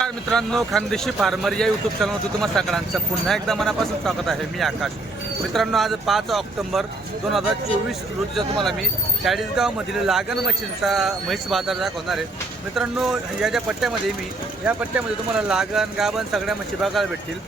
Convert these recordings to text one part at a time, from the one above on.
मित्रांनो खानदेशी फार्मर या युट्यूब चॅनलवरती तुम्हा सगळ्यांचं पुन्हा एकदा मनापासून स्वागत आहे. मी आकाश. मित्रांनो आज पाच ऑक्टोबर दोन हजार चोवीस रोजीचा तुम्हाला मी चाळीसगावमधील लागण मशीनचा म्हैस बाजार दाखवणार आहे. मित्रांनो या ज्या पट्ट्यामध्ये मी या पट्ट्यामध्ये तुम्हाला लागण गाभण सगळ्या म्हशी बघायला भेटतील.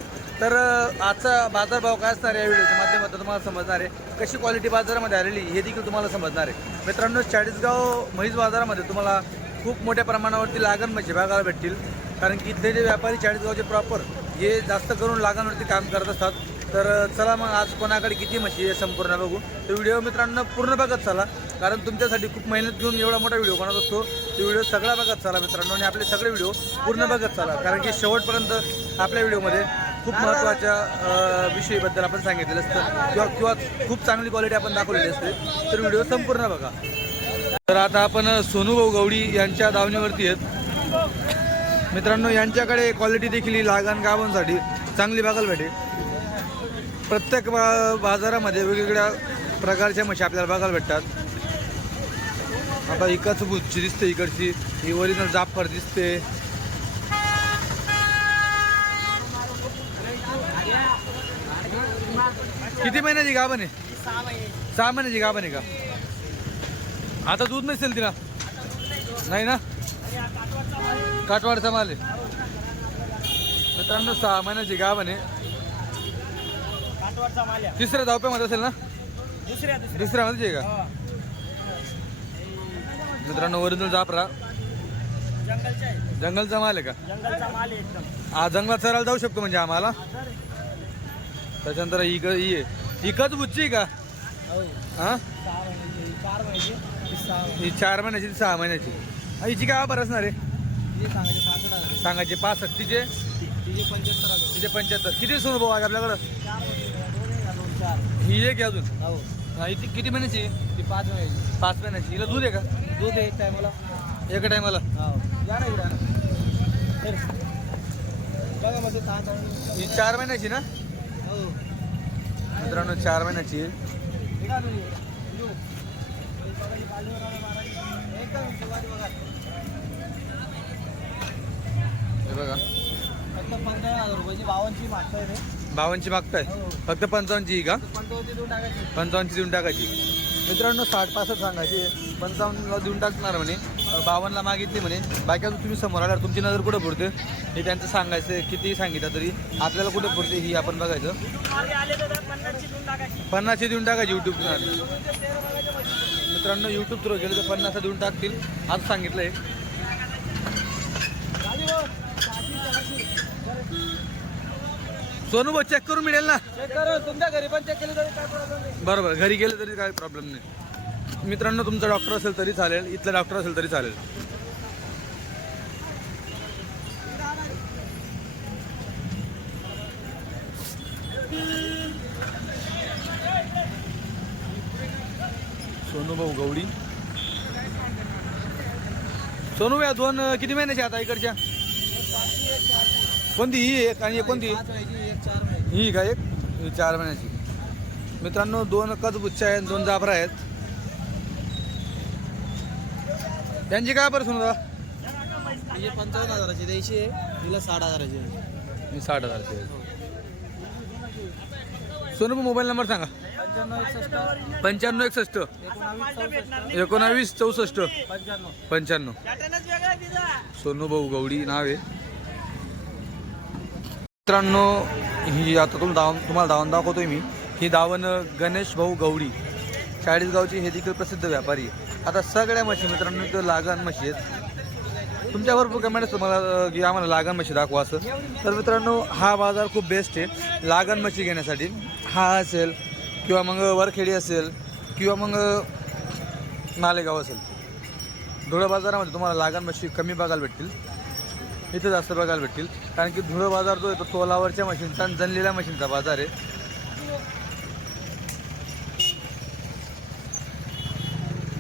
तर आजचा बाजारभाव काय असणार आहे या व्हिडिओच्या माध्यमातून तुम्हाला समजणार आहे. कशी क्वालिटी बाजारामध्ये आलेली हे देखील तुम्हाला समजणार आहे. मित्रांनो चाळीसगाव म्हैस बाजारामध्ये तुम्हाला खूप मोठ्या प्रमाणावरती लागण म्हशी बघायला भेटतील. कारण की इथले जे व्यापारी चाळीसगावचे प्रॉपर हे जास्त करून लागांवरती काम करत असतात. तर चला मग आज कोणाकडे किती म्हशी आहे संपूर्ण बघू तर व्हिडिओ मित्रांनो पूर्ण बघत चला. कारण तुमच्यासाठी खूप मेहनत घेऊन एवढा मोठा व्हिडिओ बनवत असतो. तो व्हिडिओ सगळा बघत चला मित्रांनो आणि आपले सगळे व्हिडिओ पूर्ण बघत चला. कारण की शेवटपर्यंत आपल्या व्हिडिओमध्ये खूप महत्त्वाच्या विषयीबद्दल आपण सांगितलेलं असतं. किंवा किंवा खूप चांगली क्वालिटी आपण दाखवलेली असते. तर व्हिडिओ संपूर्ण बघा. तर आता आपण सोनूभाऊ गवडी यांच्या दावणीवरती आहेत. मित्रांनो यांच्याकडे क्वालिटी देखील ही लागण गावांसाठी चांगली बघायला भेटेल. प्रत्येक बा बाजारामध्ये वेगवेगळ्या प्रकारच्या म्हशी आपल्याला बघायला भेटतात. आता इकडचं बुच्ची दिसते इकडची. ही ओरिजिनल जाफर दिसते. किती महिन्याची गाभण आहे? सहा महिन्याची गाभण आहे का? आता दूध नसेल तिला? नाही ना? काटवाडचा माल आहे. मित्रांनो सहा महिन्याची गाभण आहे. काटवरचा माल आहे. तिसऱ्या धावप्यामध्ये असेल ना? दुसऱ्या दुसऱ्या. दुसऱ्यामध्ये आहे का? हो. मित्रांनो ओरिजिनल जापरा जंगलचा आहे. जंगलचा माल आहे का? जंगलचा माल आहे एकदम. हा जंगलात चरायला जाऊ शकतो म्हणजे आम्हाला. त्याच्यानंतर इक ही आहे. इकच बुच्ची का? हो हा? सहा महिन्याची चार महिन्याची ही सहा महिन्याची. ही चार महिन्याची ती सहा महिन्याची. हा, हिची काय बरं असणार आहे? सांगायचे पासष्ट तिचे? तिचे पंच्याहत्तर किती सोनं भाऊ आहे आपल्याकडं? ही एक अजून? हो. हा, ती किती महिन्याची? ती पाच महिन्याची. पाच महिन्याची. हिला दूध आहे का? दूध आहे काय मला एका टायमाला? हो. चार ही चार महिन्याची ना? हो. मित्रांनो चार महिन्याची. आहे. इकडे आणून ये. इकडे. हे बघा, ही बाजूवर आणा मारायची. एकदम सुरुवाती बघा हे बघा. फक्त हजार रुपयाची बावनची मागता आहे रे. बावनची मागताय? हो. फक्त पंचावन्नची का? पंचावन्नची देऊन टाकायची. पंचावन्नची देऊन टाकायची. मित्रांनो साठ पासष्ट सांगायची. पंचावन्नला देऊन टाकणार म्हणे. बावन्नला मागितली म्हणे. बाकी तुम्ही समोर आल्यावर तुमची नजर कुठं पुरते? हे त्यांचं सांगायचं किती सांगितलं तरी. आपल्याला कुठं पुरते ही आपण बघायचं? पन्नासची देऊन टाकायची. यूट्यूब मित्रांनो यूट्यूब थ्रू गेलं तर पन्नास देऊन टाकतील. आज सांगितलंय. सोनू भाऊ चेक करून मिळेल ना? चेक करू तुमच्या घरी पण चेक केली तरी काय प्रॉब्लेम नाही. बरोबर घरी गेलं तरी काही प्रॉब्लेम नाही. मित्रांनो तुमचा डॉक्टर असेल तरी चालेल इथला डॉक्टर असेल तरी चालेल. सोनू भाऊ गवडी सोनू या दोन किती महिन्याच्या आता इकडच्या कोणती? ही एक आणि एक कोणती? ही का एक? ही चार महिन्याची मित्रांनो दोन कचबुच्च्या आहेत दोन जाफरा आहेत. त्यांची काय बरं म्हणजे पंचावन्न हजाराची द्यायची आहे. तिला साठ हजाराची. मी साठ हजारची आहे. सोनू मोबाईल नंबर सांगा. पंच्याण्णव एकसष्ट. एकोणावीस चौसष्ट. एकोणावीस चौसष्ट पंच्याण्णव. पंच्याण्णव. सोनू भाऊ गवडी नाव आहे. मित्रांनो ही आता तुम दाव तुम्हाला दावण दाखवतोय मी. ही दावण गणेश भाऊ गवडी चाळीसगावची हे देखील प्रसिद्ध व्यापारी आहे. आता सगळ्या म्हशी मित्रांनो इथं लागण म्हशी आहेत. तुमच्या भरपूर कमेंट असतं मला की आम्हाला लागण म्हशी दाखवा असं. तर मित्रांनो हा बाजार खूप बेस्ट आहे लागण म्हशी घेण्यासाठी. हा असेल किंवा मग वरखेडी असेल किंवा मग नालेगाव असेल. धुळे बाजारामध्ये तुम्हाला लागण म्हशी कमी बघायला भेटतील. इथं जास्त बघायला भेटतील. कारण की धुळं बाजार जो आहे तो तोलावरच्या मशीनचा आणि जनलेल्या मशीनचा बाजार आहे.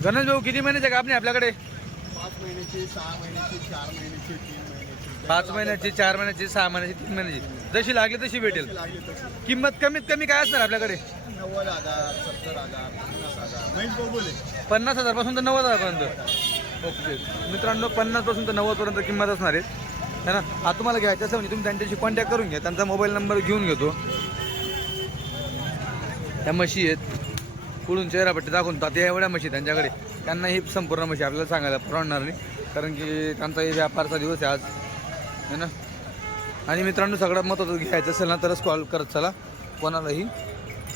गणेश भाऊ किती महिन्याचे का आपले आपल्याकडे? पाच महिन्याची सहा महिन्याची चार महिन्याची तीन महिन्याची. पाच महिन्याची चार महिन्याची सहा महिन्याची तीन महिन्याची. जशी लागली तशी भेटेल. लागली तशी. किंमत कमीत कमी काय असणार आपल्याकडे? नव्वद हजार सत्तर हजार पन्नास हजार. बोले. पन्नास हजारपासून तर नव्वद हजारपर्यंत. ओके. मित्रांनो पन्नासपासून तर नव्वदपर्यंत किंमत असणार आहे. है ना? आता तुम्हाला घ्यायचं असेल म्हणजे तुम्ही त्यांच्याशी कॉन्टॅक्ट करून घ्या. त्यांचा मोबाईल नंबर घेऊन घेतो. त्या म्हशी आहेत. पुढून चेहरापट्टी दाखवून त्या एवढ्या म्हशी त्यांच्याकडे. त्यांना ही संपूर्ण म्हशी आपल्याला सांगायला परवडणार नाही. कारण की त्यांचा हे व्यापारचा दिवस आहे आज. है ना? आणि मित्रांनो सगळ्यात महत्त्वाचं घ्यायचं असेल ना तरच कॉल करत चला. कोणालाही.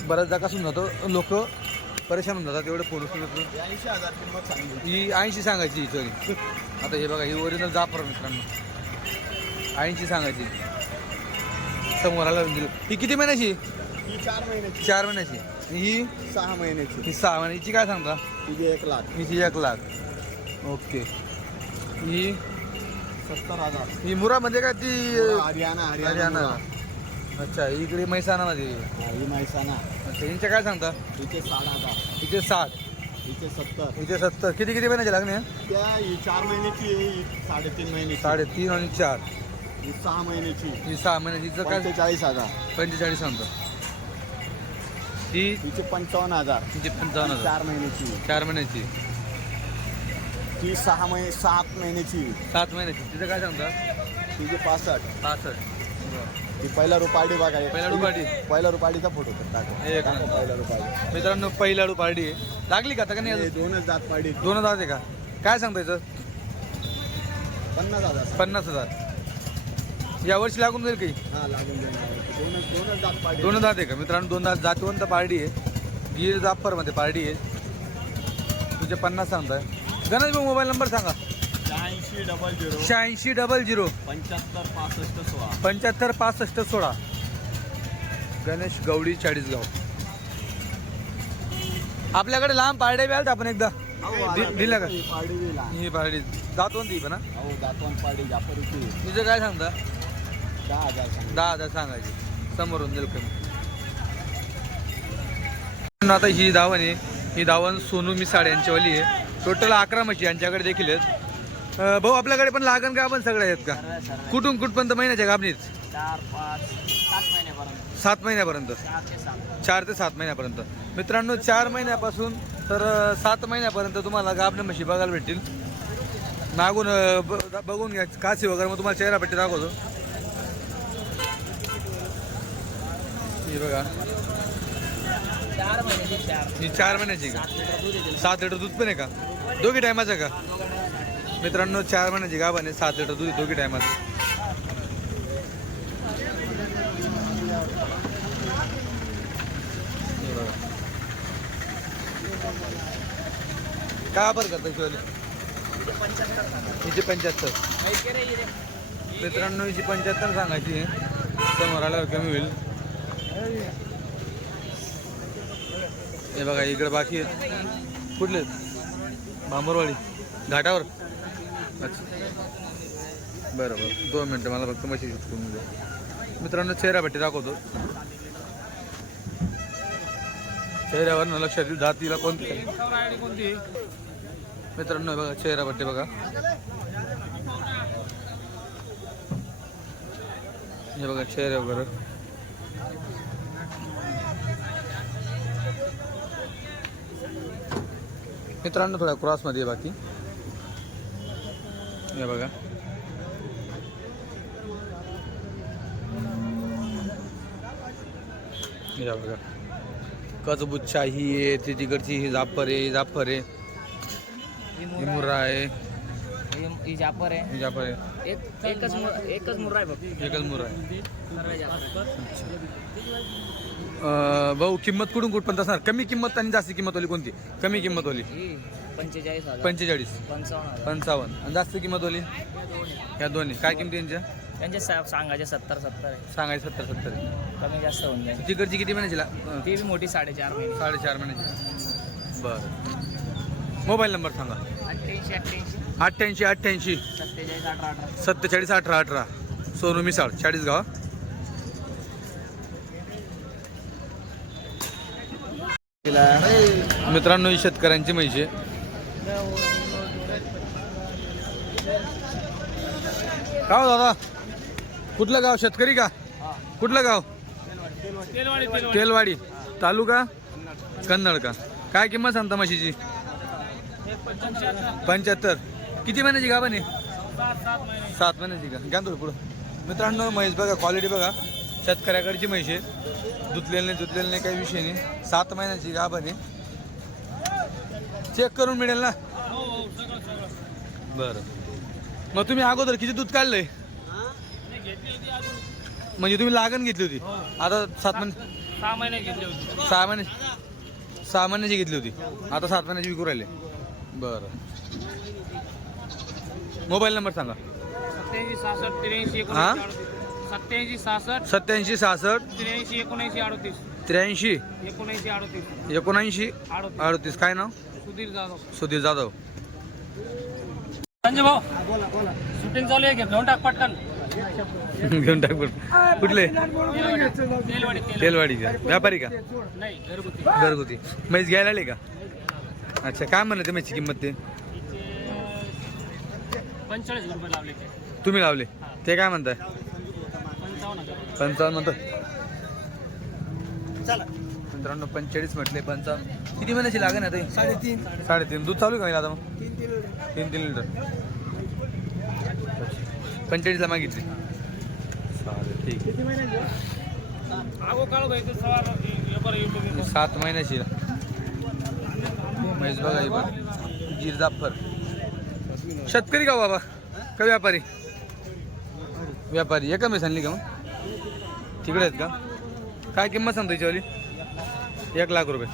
बऱ्याचदा कसं होऊन जातं लोक परेशान होऊन जातात एवढे फोन ही ऐंशी सांगायची ही सॉरी आता हे बघा ही ओरिजिनल जाफर मित्रांनो. ऐंशी सांगायची. समोर आला दिली ही किती महिन्याची? ही चार महिन्याची. चार महिन्याची. आणि ही? सहा महिन्याची. ही सहा महिन्याची. काय सांगता? तिची एक लाख. हिची एक लाख. ओके. ही? सत्तर हजार. ही मुरामध्ये काय ती? हरियाणा हरियाणा अच्छा इकडे म्हैसाणामध्ये हा, ही म्हैसाणा अच्छा यांच्या काय सांगता? हिचे साठ हजार. हिचे सात हिचे सत्तर. हिचे सत्तर. किती किती महिन्याचे लागणे त्या ही चार महिन्याची साडेतीन महिन्याची. साडेतीन आणि चार. ही सहा महिन्याची. ही सहा महिन्याची. हिचं काय? पंचेचाळीस हजार. पंचेचाळीस सांगतो. ती हिचे पंचावन्न हजार. तिची पंचावन्न हजार. चार महिन्याची. चार महिन्याची. ती सहा महिने सात महिन्याची. सात महिन्याची. तिचं काय सांगता? तिचे पासष्ट. पासष्ट. ती पहिला रुपाडी बघा. एक. पहिला रुपाडी? पहिला रुपाडीचा फोटो तर टाका. एक टाका नंबर. पहिला रुपाडी मित्रांनो पहिलाडू पार्टी आहे लागली का आता का नाही हे अजून? दोनच दात पाडी दोन हजार आहे का? काय सांगता याचं पन्नास हजार. पन्नास हजार. या वर्षी लागून जाईल काही? हा लागून जाईल. दोनच दोनच दात पाडी दोन दात आहे का? मित्रांनो दोन दात जातवंत पार्टी आहे. गिर जाफरमध्ये पार्टी आहे. तुझे पन्नास सांगताय. गणेश भाऊ मोबाईल नंबर सांगा. शहाऐंशी डबल झिरो शहाऐंशी डबल झिरो. पंच्याहत्तर पासष्ट सोळा. पंच्याहत्तर पासष्ट सोळा. गणेश गवडी चाळीसगाव. आपल्याकडे लांब पारडे बी आलत आपण एकदा. दि- दिलं का? पाडी दिला ही पारडी दातवंती पण हा? हो दातवान पाडी जाफरीची तिचं काय सांगता? दहा हजार सांग दहा हजार सांगायची. समोरून दिल कमी आता ही धावण आहे. ही धावण सोनू मिसाळ यांच्यावाली आहे. टोटल अकरा म्हशी यांच्याकडे देखील आहेत. अं, भाऊ आपल्याकडे पण लागण का आपण सगळे आहेत का? कुठून कुठपर्यंत महिन्याच्या गाभणीत चार पाच सात महिन्यापर्यंत. सात महिन्यापर्यंत. चार ते सात. चार ते सात महिन्यापर्यंत. मित्रांनो चार महिन्यापासून तर अं, सात महिन्यापर्यंत तुम्हाला गाभणे म्हशी बघायला भेटतील. मागून अं, ब- बघून घ्या. काशी वगैरे मग तुम्हाला चेहरा पट्टी दाखवतो. ही बघा. चार महिन्याची ही चार महिन्याची का? सात लिटर दूध पण आहे का? दोघी टायमाचं का? मित्रांनो चार महिन्याची गाभण आहे सात लिटर दूध दोघी टायमाचं काय वापर करता शिवाली? हिचे पंच्याहत्तर. मित्रांनो हिची पंच्याहत्तर सांगायची समोर आल्यावर कमी होईल. हे बघा इकडे बाकी आहेत. कुठले भांबरवाडी. घाटावर? अच्छा. बरं बरं. दोन मिनटं मला फक्त मशी करून द्या मित्रांनो चेहरा दाखवतो. चेहऱ्यावर ना लक्षात येईल जातीला कोणती कोणती मित्रांनो हे बघा चेहरा भट्टी बघा. हे बघा चेहऱ्या वगैरे मित्रांनो थोडा क्रॉसमध्ये बाकी. हे बघा. हे बघा. कचबुच्छा ही आहे ती तिकडची ही जाफर आहे जाफर आहे. ही मुर्रा आहे. ही जापर आहे. ही जाफर आहे. एक एकच मु- एकच मुर्रा आहे एकच मुर्रा आहे. सर्व जापर अं, भाऊ किंमत कुठून कुठपर्यंत असणार? कमी किंमत आणि जास्त किंमत वाली कोणती? कमी किंमत वाली. ही पंचेचाळीस पंचेचाळीस. पंचावन्न पंचावन्न. आणि जास्त किंमत वाली? या दोन्ही. काय किमती यांच्या? त्यांचे सांगायचे सत्तर सत्तर सांगायचं सत्तर सत्तर कमी जास्त होऊन जाईल. तिकडची किती महिन्याची ती मोठी साडेचार महिने. साडेचार महिन्याची बरं. मोबाईल नंबर सांगा. अठ्ठ्याऐंशी अठ्ठ्याऐंशी. अठ्ठ्याऐंशी अठ्ठ्याऐंशी. सत्तेचाळीस अठरा अठरा. सत्तेचाळीस अठरा अठरा. सोनू मिसाळ चाळीस गाव मित्रांनो ही शेतकऱ्यांची म्हैशी काय का हो दादा? कुठलं गाव? शेतकरी का? कुठलं गाव? तेलवाडी. तालुका? कन्नड का? काय किंमत सांगता म्हशीची? पंच्याहत्तर. किती महिन्याची गाभण आहे? सात महिन्याची का? घ्या ना थोडं पुढं. मित्रांनो म्हैस बघा क्वालिटी बघा. शेतकऱ्याकडची म्हैस आहे धुतलेली नाही धुतलेली नाही काही विषय नाही. सात महिन्याची गाभण आहे. चेक करून मिळेल ना? बरं. मग तुम्ही अगोदर किती दूध काढलंय? म्हणजे तुम्ही लागण घेतली होती. आता सात महिने सहा महिने घेतली होती. सहा महिने सहा महिन्याची घेतली होती. आता सात महिन्याची विकू राहिले. बरं. मोबाईल नंबर सांगा. सत्याऐंशी सहासष्ट त्र्याऐंशी हा? सत्याऐंशी सहासष्ट सत्याऐंशी सहासष्ट त्र्याऐंशी एकोणऐंशी अडतीस. त्र्याऐंशी एकोणऐंशी अडतीस. एकोणऐंशी अडतीस. अडतीस. काय नाव? सुधीर जाधव. सुधीर जाधव. संजय भाऊ बोला बोला शूटिंग चालू आहे घेऊन टाक पटकन. घेऊन टाक बरं. कुठले? तेलवाडी तेल व्यापारी का? नाही घरगुती. घरगुती. म्हैस घ्यायला आले का? अच्छा काय म्हणलं ते म्हैसची किंमत ते? पंचेचाळीस रुपये लावले ते. तुम्ही लावले. ते काय म्हणताय? पंचावन्न म्हणतो मित्रांनो पंचेचाळीस म्हटले पंचावन्न. किती महिन्याची लागेल आता साडेतीन. साडेतीन. दूध चालू आहे का आता मग? तीन तीन तीन तीन लिटर. पंचेचाळीसला मागितली. चालेल ठीक किती महिन्याची आगो काळ भाई ते सवार हे बरं युट्यूब आहे सात महिन्याची म्हैस बघा ही पण. गिर जाफर शेतकरी का बाबा? का व्यापारी? व्यापारी. एका म्हैस आणली का मग. तिकडे आहेत का? काय किंमत सांगतो याच्यावाली? एक लाख रुपये.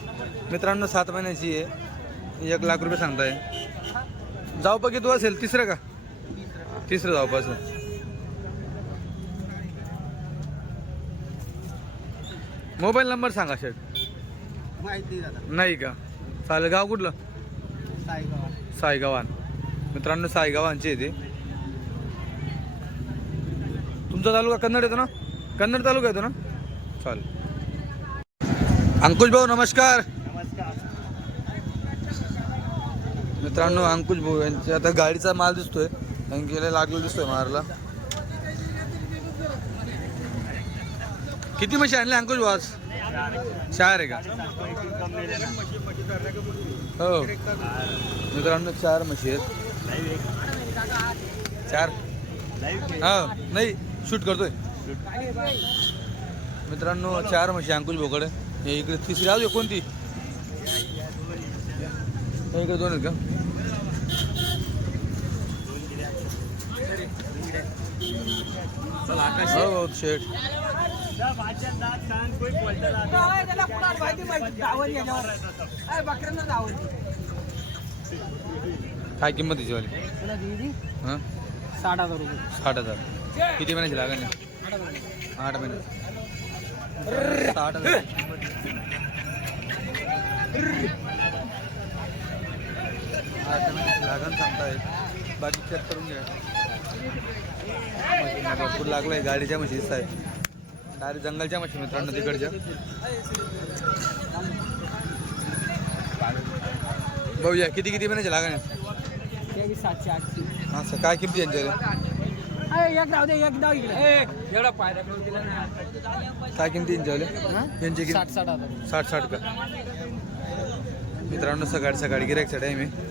मित्रांनो सात महिन्याची आहे. एक लाख रुपये सांगताय. जाऊ किती तू असेल? तिसरं का? तिसरं जाऊ असेल. मोबाईल नंबर सांगा शेट माहिती नाही का? चालेल. गाव कुठलं? साईगाव सायगावान. मित्रांनो सायगावांचे येते तुमचा तालुका कन्नड येतो ना? कन्नड तालुका येतो ना? चालेल. अंकुश भाऊ नमस्कार. मित्रांनो अंकुश भाऊ यांच्या आता गाडीचा माल दिसतोय. गेले लागलेला दिसतोय मारला. किती म्हशी आणले अंकुश भाऊ आज? चार आहे का? हो. मित्रांनो चार म्हशी आहेत. चार? हो नाही शूट करतोय. मित्रांनो चार म्हशी अंकुश भाऊकडे हे इकडे तिसरी एक कोणती? इकडे दोन आहेत का? हो हो शेठ. काय किंमत तिची वाली साठ हजार रुपये. साठ हजार. किती महिन्याची आहे? आठ महिने साठ हजार आठ महिन्याची लागण सांगतायत बाकी चेक करून घ्या भरपूर भरपूर आहे गाडीच्या म्हशीच आहे डायरेक्ट जंगलच्या म्हशी मित्रांनो तिकडच्या बघूया किती किती महिन्याचे लागण आहे सातशे आठशे काय किमती यांच्या एक राहू दे एक दाव इकडे. एवढा पायऱ्या करून दिला काय किमती यांच्या यांची किंमत साठ साठ हजार. साठ साठ का? मित्रांनो सकाळी सकाळी गिरायकचा टाईम आहे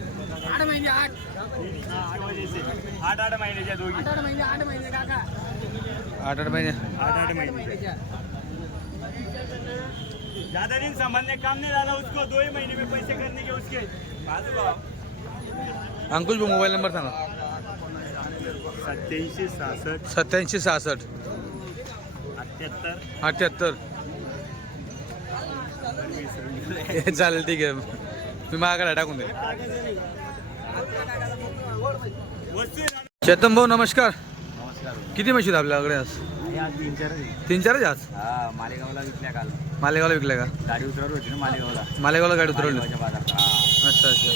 आठ महिने आठ. आठ आठ महिन्याच्या दोघी. आठ महिने आठ महिने काका. आठ आठ महिने. आठ आठ महीने. ज्यादा दिन संभालने काम नहीं डाला उसको दो ही महीने में पैसे करने के उसके. अंकुश भाऊ मोबाईल नंबर सांगा. सत्याऐंशी सहासष्ट. सत्याऐंशी सहासष्ट. अठ्याहत्तर. अठ्याहत्तर. हे चालेल ठीक आहे. मी माझ्याकडे टाकून दे चेतन भाऊ नमस्कार. किती आहेत आपल्याकडे आज? तीन चार तीन चारच आज? हा मालेगावला विकल्या काल मालेगावला विकल्या का? गाडी उतरवली होती ना मालेगावला मालेगावला गाडी उतरवली. अच्छा अच्छा.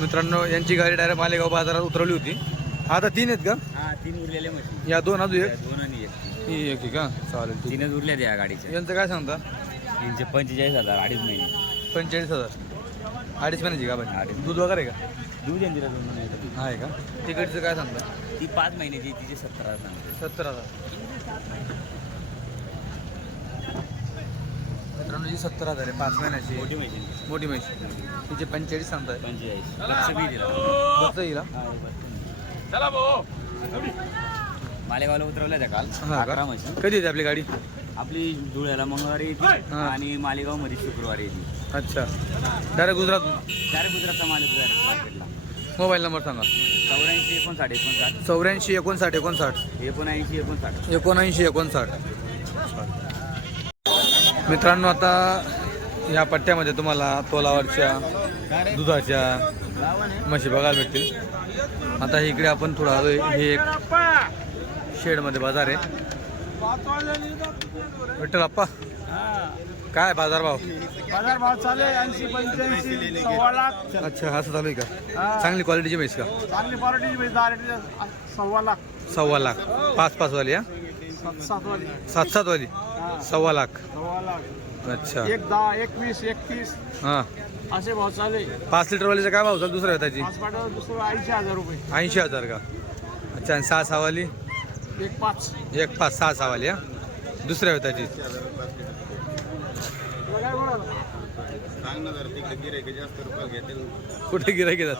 मित्रांनो यांची गाडी डायरेक्ट मालेगाव बाजारात उतरवली होती. आता तीन आहेत का? हा तीन उरलेले म्हशी या दोन अजून एक? दोन आणि एक. ही एक आहे का? चालेल ठीक तीनच उरले या गाडीचे यांचं काय सांगता? तीनशे पंचेचाळीस हजार अडीच महिने. पंचेचाळीस हजार. अडीच महिन्याची का बाई अडीच. दूध वगैरे आहे का? दूध येईल तिला दोन महिने. आहे का? तिकडचं काय सांगता? ती पाच महिन्याची तिचे सत्तर हजार सांगते. सत्तर हजार. मित्रांनो जी सत्तर हजार आहे पाच महिन्याची मोठी महिन्याची मोठी म्हैस तिचे पंचेचाळीस सांगताय. पंचेचाळीस. लक्ष बी दिला. येईल हा? हा, हे. चला भाऊ. मालेगावला उतरवल्या त्या काल. हा अकरा म्हशी कधी येते आपली गाडी? आपली धुळ्याला मंगळवारी येते हा. आणि मालेगावमध्ये शुक्रवारी येते. अच्छा. डायरेक्ट गुजरात चार गुजरातचा माल येतो direct मार्केटला मोबाईल नंबर सांगा. चौऱ्याऐंशी एकोणसाठ एकोणसाठ. चौऱ्याऐंशी एकोणसाठ एकोणसाठ. एकोणऐंशी एकोणसाठ. एकोणऐंशी एकोणसाठ. मित्रांनो आता या पट्ट्यामध्ये तुम्हाला तोलावरच्या दुधाच्या म्हशी बघायला भेटतील. आता इकडे आपण थोडं आलोय. हे एक शेडमध्ये बाजार आहे. विठ्ठल अप्पा काय बाजार भाव? बाजार भाव चालू आहे ऐंशी पंच्याऐंशी सव्वा लाख. अच्छा असं चालू आहे का? चांगली क्वालिटीची म्हैस का? चांगली क्वालिटी दहा लिटर सव्वा लाख. सव्वा लाख. पाच पाच वाली हा? सात सात वाली. सात सात वाली. सव्वा लाख. सव्वा लाख. अच्छा. एक दहा एकवीस एकतीस. हां. असे भाव चालू आहे पाच लिटर वालीचा काय भाव चालू दुसऱ्या व्यताची पाच पाठवर दुसरं ऐंशी हजार रुपये. ऐंशी हजार का? अच्छा आणि सहा सहा वाली? एक पाच. एक पाच सहा सहा वाली हा? दुसऱ्या व्यताची तुला काय कुठे गिरायक येतात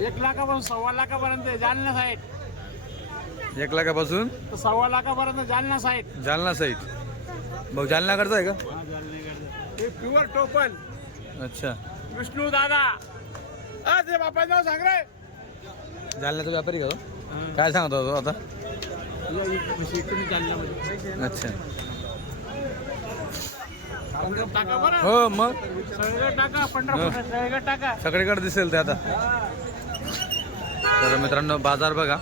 एक लाखापासून सव्वा लाखापर्यंत आहे, जालना साईड एक लाखापासून? तर सव्वा लाखापर्यंत जालना साईड जालना साईड भाऊ जालनाकडचा आहे का? हे प्युअर टोपल अच्छा. विष्णू दादा. आ ते बापा नाव सांग रे. जालन्याचा व्यापारी का तो? काय सांगत तो आता? अच्छा. टाका बरं. हो मग? सगळं टाका पंधरा हं. सगळं टाका. सगळीकडे दिसेल ते आता. तर मित्रांनो बाजार बघा.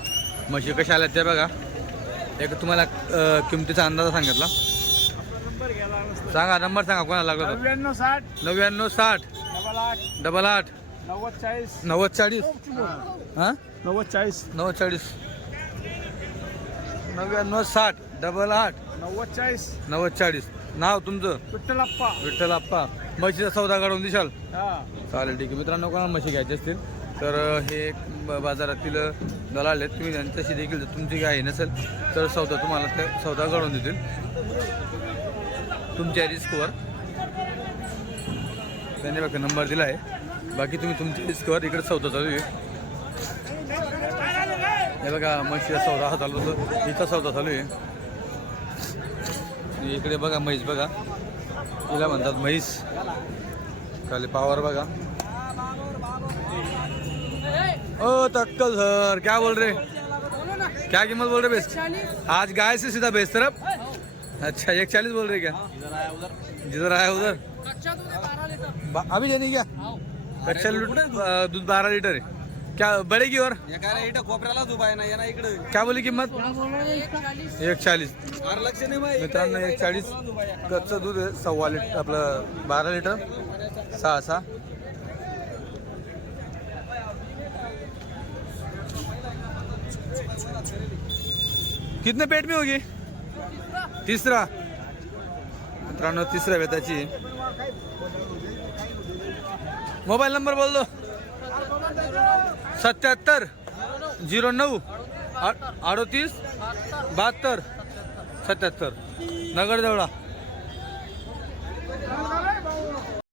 म्हशी कशा आल्यात ते बघा. एक तुम्हाला अं, किमतीचा अंदाज सांगितला. नंबर घ्यायला. सांगा नंबर सांगा कोणाला लागला नव्याण्णव साठ. नव्याण्णव साठ. डबल आठ. डबल आठ. नव्वद चाळीस. नव्वद चाळीस. हां नव्वद चाळीस. नव्वद चाळीस. नव्याण्णव साठ. डबल आठ. नव्वद चाळीस. नव्वद चाळीस. नाव तुमचं? विठ्ठलप्पा. विठ्ठल आप्पा म्हशीचा सौदा काढून दिशाल? हा. चालेल ठीक आहे. मित्रांनो कोणाला म्हशी घ्यायची असतील? तर हे बाजारातील दलाल आहेत. तुम्ही त्यांच्याशी देखील तुमची गाय नसेल तर सौदा तुम्हाला ते सौदा घडवून देतील. तुमच्या रिस्कवर त्यांनी बघा नंबर दिला आहे बाकी तुम्ही तुमच्या रिस्कवर इकडे सौदा चालू आहे. हे बघा म्हशीचा सौदा हा चालू होतो. इथं सौदा चालू आहे. इकडे बघा म्हैस बघा. तिला म्हणतात म्हैस. खाली पावर बघा. ओ तक्कल सर क्या बोल रहे? क्या कीमत बोल रहे बेस्ट आज गाय से सीधा बेस्ट तरफ अच्छा एक चालीस बोल रहे क्या? जिधर आया उधर। अभी जानी क्या? कच्चा दूध बारह लीटर है। क्या बढ़ेगी और? कोपऱ्याला उभा आहे ना इकडे। क्या बोली किंमत? एक चाळीस लक्ष मित्रांनो एक चाळीस कच्चं दूध आहे सव्वा लिटर आपलं बारा लिटर। सहा सहा। कितने पेट में होगी? तिसरा. मित्रांनो तिसऱ्या वेताची मोबाईल नंबर बोल दो सत्याहत्तर झिरो नऊ अडोतीस बहात्तर. सत्याहत्तर. नगर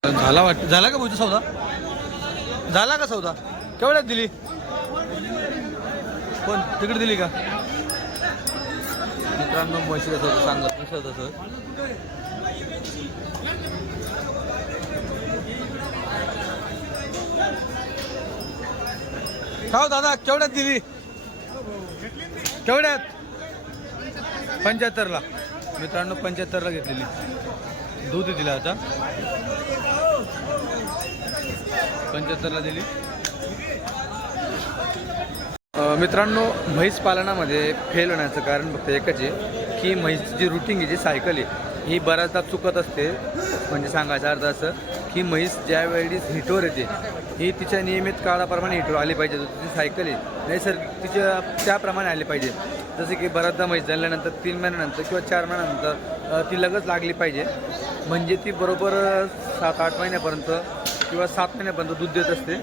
झाला वाट झाला का भाऊचा सौदा? झाला का सौदा? केवढ्यात दिली? कोण? तिकडे दिली का? मित्रांनो म्हशीला होतं सांगत नसत तसं का हो दादा केवढ्यात दिली? केवढ्यात? पंच्याहत्तरला. मित्रांनो पंच्याहत्तरला घेतलेली. दूध दिला आता पंच्याहत्तरला दिली. मित्रांनो म्हैस पालनामध्ये फेल होण्याचं कारण फक्त एकच आहे की म्हैसची जी रुटीन आहे जी सायकल आहे ही बऱ्याचदा चुकत असते. म्हणजे सांगायचा अर्थ असं की म्हैस ज्या वेळेस हिटवर येते ही तिच्या नियमित काळाप्रमाणे हिटवर आली पाहिजे. तिची सायकल आहे नैसर्गिक तिच्या त्याप्रमाणे आली पाहिजे. जसे की बऱ्याचदा म्हैस झाल्यानंतर तीन महिन्यानंतर किंवा चार महिन्यानंतर ती लगच लागली पाहिजे. म्हणजे ती बरोबर सात आठ महिन्यापर्यंत किंवा सात महिन्यापर्यंत दूध देत असते.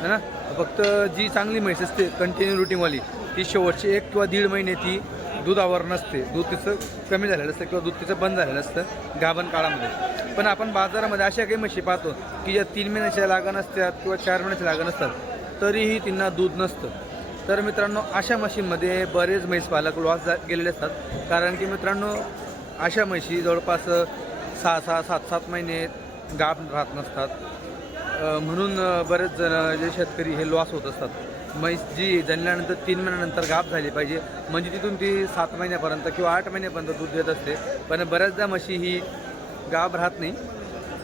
है ना? फक्त जी चांगली म्हैस असते कंटिन्यू रुटीनवाली ती शेवटची एक किंवा दीड महिने ती दुधावर नसते. दूध तिचं कमी झालेलं असतं किंवा दूध तिचं बंद झालेलं असतं गाभण काळामध्ये. पण आपण बाजारामध्ये अशा काही म्हशी पाहतो की ज्या तीन महिन्याच्या लागण असतात किंवा चार महिन्याच्या लागण असतात तरीही त्यांना दूध नसतं. तर मित्रांनो अशा म्हशींमध्ये बरेच म्हैस पालक लॉस जा गेलेले असतात. कारण की मित्रांनो अशा म्हशी जवळपास सहा सहा सात सात महिने गाभ राहत नसतात. म्हणून बरेच जण जे शेतकरी हे लॉस होत असतात. म्हैस जी जन्मल्यानंतर तीन महिन्यानंतर गाभ झाली पाहिजे म्हणजे तिथून ती सात महिन्यापर्यंत किंवा आठ महिन्यापर्यंत दूध देत असते. पण बऱ्याचदा म्हशी ही गाभ राहत नाही.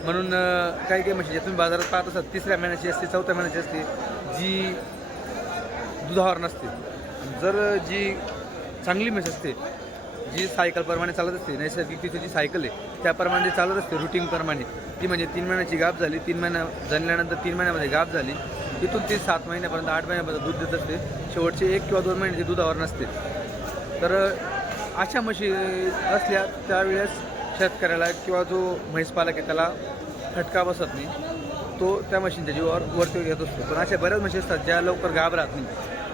म्हणून काही काही म्हशी तुम्ही बाजारात पाहत असतात तिसऱ्या महिन्याची असते चौथ्या महिन्याची असते जी दुधावर नसते. जर जी चांगली म्हैस असते जी सायकलप्रमाणे चालत असते नैसर्गिक तिथे जी सायकल आहे त्याप्रमाणे चालत असते रुटीनप्रमाणे ती म्हणजे तीन महिन्याची गाप झाली तीन महिन्या जणल्यानंतर तीन महिन्यामध्ये गाप झाली. तिथून ती सात महिन्यापर्यंत आठ महिन्यापर्यंत दूध देत असते. शेवटचे एक किंवा दोन महिने दुधावर नसते. तर अशा म्हशी असल्या त्यावेळेस शेतकऱ्याला किंवा जो म्हैसपालक आहे त्याला फटका बसत नाही. तो त्या मशीनच्या जीवावर वरती घेत असतो. पण अशा बऱ्याच म्हशी असतात ज्या लवकर घाबरत नाही.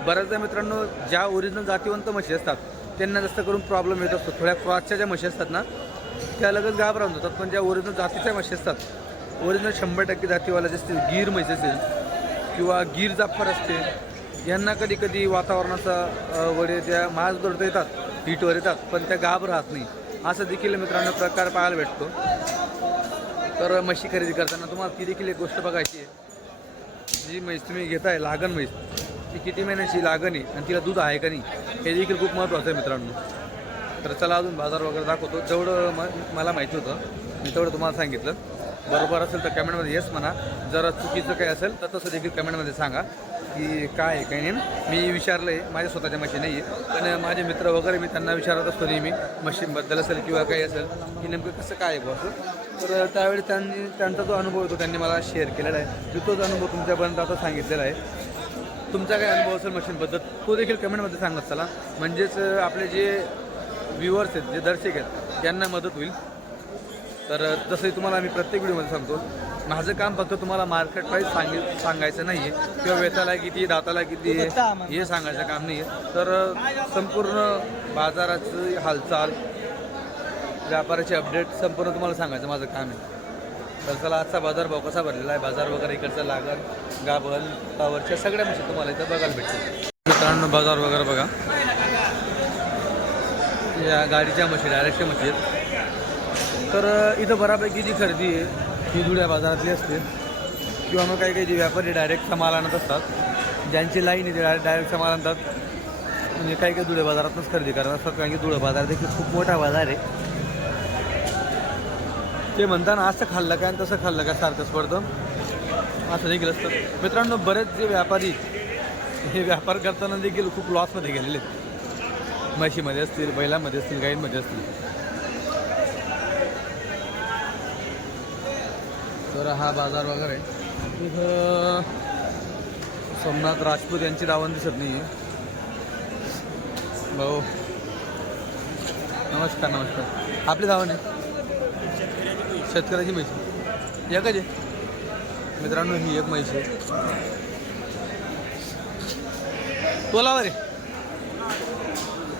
बऱ्याचदा मित्रांनो ज्या ओरिजिनल जातीवंत म्हशी असतात त्यांना जास्त करून प्रॉब्लेम येत असतो. थोड्या क्रॉसच्या ज्या म्हशी असतात ना त्या लगेच घाबरावून जातात. पण ज्या ओरिजिनल जातीच्या म्हशी असतात ओरिजिनल शंभर टक्के जातीवाला जे असतील गीर म्हशी असेल किंवा गीर जाफर असते यांना कधी कधी वातावरणाचा वडे त्या मास दौडता येतात हिटवर येतात पण त्या गाभ राहत नाही. असं देखील मित्रांनो प्रकार पाहायला भेटतो. तर म्हशी खरेदी करताना तुम्हाला ती देखील एक गोष्ट बघायची आहे. जी म्हैस तुम्ही घेताय लागण म्हैस. ती किती महिन्याची लागण आहे आणि तिला दूध आहे का नाही हे देखील खूप महत्त्वाचं आहे मित्रांनो. तर चला अजून बाजार वगैरे दाखवतो. जेवढं म मला माहिती होतं मी तेवढं तुम्हाला सांगितलं. बरोबर असेल तर कमेंटमध्ये येस म्हणा. जर चुकीचं काही असेल तर तसं देखील कमेंटमध्ये सांगा की काय आहे काही नाही. मी विचारलं आहे माझ्या स्वतःच्या मशीन नाही आहे पण माझे मित्र वगैरे मी त्यांना विचारत असतो नेहमी मशीनबद्दल असेल किंवा काही असेल की नेमकं कसं काय आहे बुवा असं. तर त्यावेळी त्यांनी त्यांचा जो अनुभव होतो त्यांनी मला शेअर केलेला आहे. मी तोच अनुभव तुमच्यापर्यंत आता सांगितलेला आहे. तुमचा काय अनुभव असेल मशीनबद्दल तो देखील कमेंटमध्ये सांगत चला. म्हणजेच आपले जे व्ह्युअर्स आहेत जे दर्शक आहेत त्यांना मदत होईल. तर जसं तुम्हाला मी प्रत्येक व्हिडिओमध्ये सांगतो माझं काम फक्त तुम्हाला मार्केट प्राईस सांगे सांगायचं नाही आहे किंवा वेताला किती दाताला किती आहे हे सांगायचं काम नाही आहे तर संपूर्ण बाजाराची हालचाल व्यापाराची अपडेट संपूर्ण तुम्हाला सांगायचं माझं काम आहे. तर चला आजचा बाजार भाव कसा भरलेला आहे? बाजार वगैरे इकडचं लागण गाभल पावरच्या सगळ्या मशीन म्हणजे तुम्हाला इथं बघायला भेटतील. मित्रांनो बाजार वगैरे बघा. या गाडीच्या मशीन डायरेक्टच्या म्हशी तर इथं बऱ्यापैकी जी खरेदी आहे ही धुळ्या बाजारातली असते. किंवा मग काही काही जे व्यापारी डायरेक्ट माल आणत असतात. ज्यांची लाईन आहे ते डायरेक्ट माल आणतात. म्हणजे काही काही धुळे बाजारातूनच खरेदी करत असतात. कारण की धुळे बाजार देखील खूप मोठा बाजार आहे. ते म्हणताना असं खाल्लं काय आणि तसं खाल्लं काय सारखं पडतं असं देखील असतं. मित्रांनो बरेच जे व्यापारी हे व्यापार करताना देखील खूप लॉसमध्ये गेलेले आहेत. म्हशीमध्ये असतील बैलामध्ये असतील गाईंमध्ये असतील. तर हा बाजार वगैरे. इथं सोमनाथ राजपूत यांची दावण दिसत नाही भाऊ. नमस्कार नमस्कार. आपली दावण आहे. शेतकऱ्याची म्हैस एकच आहे मित्रांनो ही एक म्हैस आहे तोलावर आहे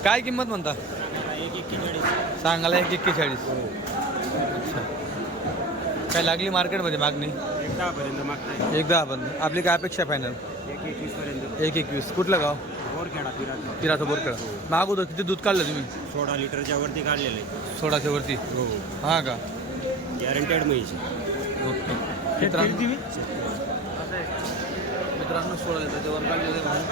काय किंमत म्हणता? सांगायला एक एक्केचाळीस. काय लागली मार्केटमध्ये मागणी? एक दहा पण आपली काय अपेक्षा फायनल एक एकवीस पर्यंत एक एकवीस. कुठलं गाव? तिराचं बोरकडं मागवतो. किती दूध काढलं तुम्ही? सोळा लिटरच्या वरती काढलेलं आहे. सोळाच्या वरती? हां का? गॅरंटेड म्हैस. ओके. मित्रांनो. मित्रांनो सोळा लिटरच्या वर काढलेलं आहे म्हणून.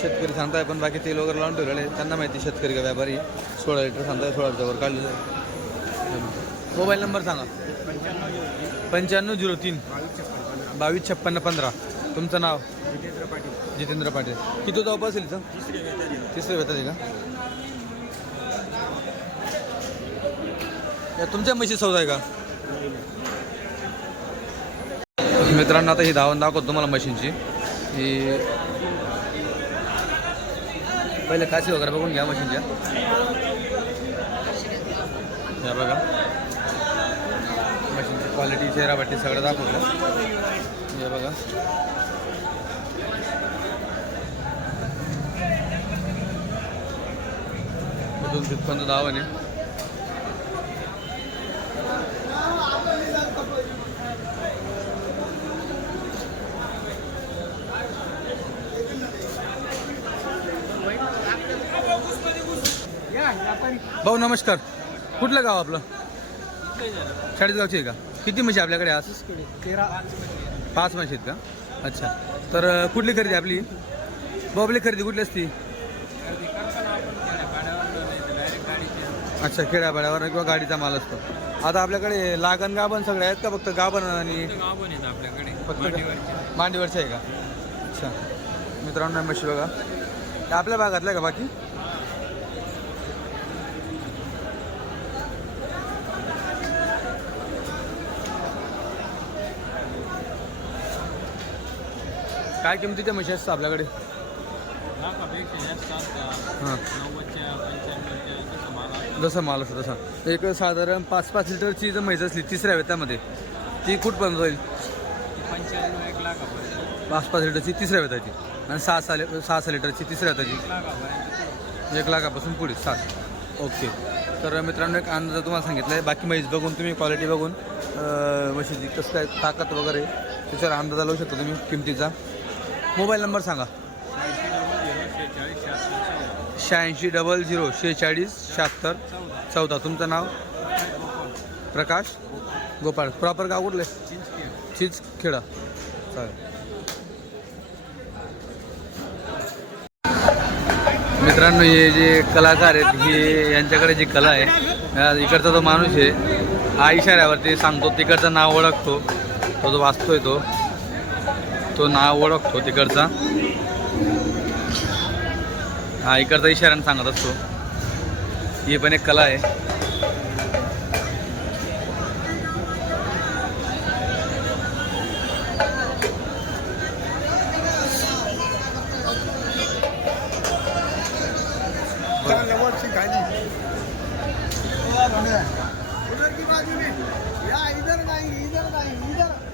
शेतकरी सांगताय पण बाकी तेल वगैरे लावून ठेवलेलं त्यांना माहिती शेतकरी का व्यापारी सोळा लिटर सांगताय सोळाच्या वर काढलेलं आहे. मोबाईल नंबर सांगा. पंच्याण्णव झिरो तीन. बावीस छप्पन्न पंधरा. तुमचं नाव? जितेंद्र पाटील. किती जॉब असेल इथं? तिसरे आहे का? या तुमच्या म्हशी सौदा आहे का? मित्रांनो आता ही धावून दाखवतो तुम्हाला मशीनची ही पहिले काशी वगैरे बघून घ्या मशीनच्या या बघा. मशीनची क्वालिटी चेहरा बाटी सगळं दाखवतो. या बघा. इथून तिथपर्यंत धावाने भाऊ नमस्कार. कुठलं गाव आपलं? चाळीसगावची आहे का? किती म्हशी आपल्याकडे आज? तेरा पाच म्हशी आहेत का? अच्छा. तर कुठली खरेदी आपली? भाऊ आपली खरेदी कुठली असती? अच्छा खेड्यापाड्यावर किंवा गाडीचा माल असतो. आता आपल्याकडे लागण गाभण सगळे आहेत का फक्त गाभण आणि फक्त गा- मांडीवरचे. आहे का? अच्छा. मित्रांनो म्हशी बघा. आपल्या भागातल्या का बाकी? काय किमतीच्या म्हशी असतात आपल्याकडे? हां. जसं माल असतो तसा. एक साधारण पाच पाच लिटरची जर म्हैस असली तिसऱ्या वेतामध्ये ती कुठपर्यंत जाईल? पाच पाच लिटरची तिसऱ्या वेताची. आणि सहा सहा सहा सहा लिटरची तिसऱ्या वेताची. एक लाखापासून पुढे सात. ओके. तर मित्रांनो एक अंदाज तुम्हाला सांगितलं आहे बाकी म्हैस बघून तुम्ही क्वालिटी बघून म्हशीची कसं काय ताकद वगैरे त्याच्यावर अंदाजा लावू शकता तुम्ही किमतीचा. मोबाईल नंबर सांगा. शहाऐंशी डबल झिरो शेहेचाळीस शहात्तर चौदा. तुमचं नाव? प्रकाश? गोपाळ. प्रॉपर गाव कुठले चिच खेडा चालेल. मित्रांनो हे जे कलाकार आहेत हे यांच्याकडे जी कला आहे इकडचा जो माणूस आहे. हा इशाऱ्यावरती सांगतो तिकडचं नाव ओळखतो. तो जो वाचतोय तो तो नाव ओळखतो तिकडचा. हा इकडचा इशाऱ्यानं सांगत असतो. ही पण एक कला आहे.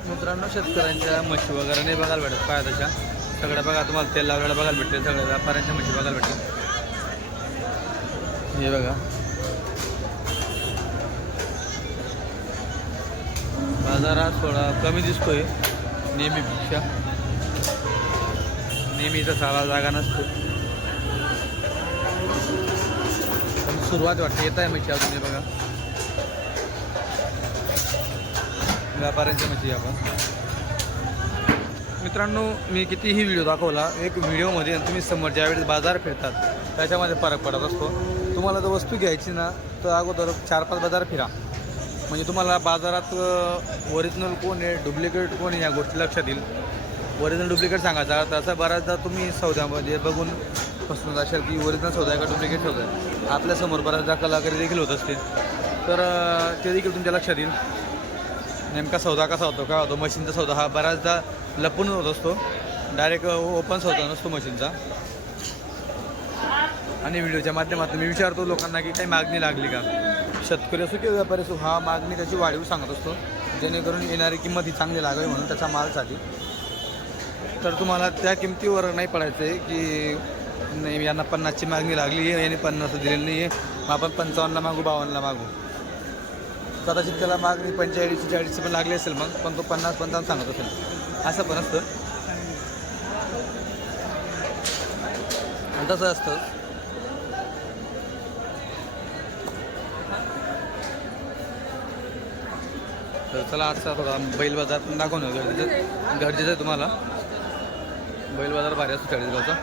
मित्रांनो शेतकऱ्यांच्या म्हशी वगैरे नाही बघायला भेटत पाय तशा सगळं बघा तुम्हाला तेल लावलेलं बघायला भेटते सगळ्या व्यापाऱ्यांच्या म्हशी बघायला भेटते. हे बघा. बाजारात थोडा कमी दिसतोय नेहमीपेक्षा. नेहमीचा सारा जागा नसतो. पण सुरुवात वाटते येत आहे म्हशी अजून हे बघा. व्यापाऱ्यांच्या म्हशी आपण. मित्रांनो मी कितीही व्हिडिओ दाखवला एक व्हिडिओमध्ये आणि तुम्ही समोर ज्यावेळेस बाजार फिरतात त्याच्यामध्ये फरक पडत असतो. तुम्हाला जर वस्तू घ्यायची ना तर अगोदर चार पाच बाजार फिरा. म्हणजे तुम्हाला बाजारात ओरिजिनल कोण आहे डुप्लिकेट कोण आहे या गोष्टी लक्षात येईल. ओरिजिनल डुप्लिकेट सांगायचा तसं बऱ्याचदा तुम्ही सौद्यामध्ये बघून फसवत असेल की ओरिजिनल सौदा आहे का डुप्लिकेट सौदा आहे. आपल्यासमोर बऱ्याचदा कलाकारी देखील होत असतील. तर ते देखील तुमच्या लक्षात येईल. नेमका सौदा कसा होतो का होतो मशीनचा सौदा हा बऱ्याचदा लपून होत असतो. डायरेक्ट ओपनच होत नसतो मशीनचा. आणि व्हिडिओच्या माध्यमातून मी विचारतो लोकांना की काही मागणी लागली का? शेतकरी असो किंवा व्यापारी असो हा मागणी त्याची वाढीव सांगत असतो. जेणेकरून येणारी किंमत ही चांगली लागावी म्हणून त्याचा मालसाठी. तर तुम्हाला त्या किमतीवर नाही पडायचं आहे की नाही यांना पन्नासची मागणी लागली आहे यांनी पन्नास दिलेली नाही आहे मग आपण पंचावन्नला मागू बावन्नला मागू. कदाचित त्याला मागणी पंचेचाळीसची चाळीसची पण लागली असेल मग पण तो पन्नास पंचावन्न सांगत असेल. असं पण असतं. आणि तसं असतं. तर चला आजचा बघा बैल बाजार पण दाखवणं गरजेचं गरजेचं आहे तुम्हाला. बैल बाजार भारी असतो चाळीसगावचा.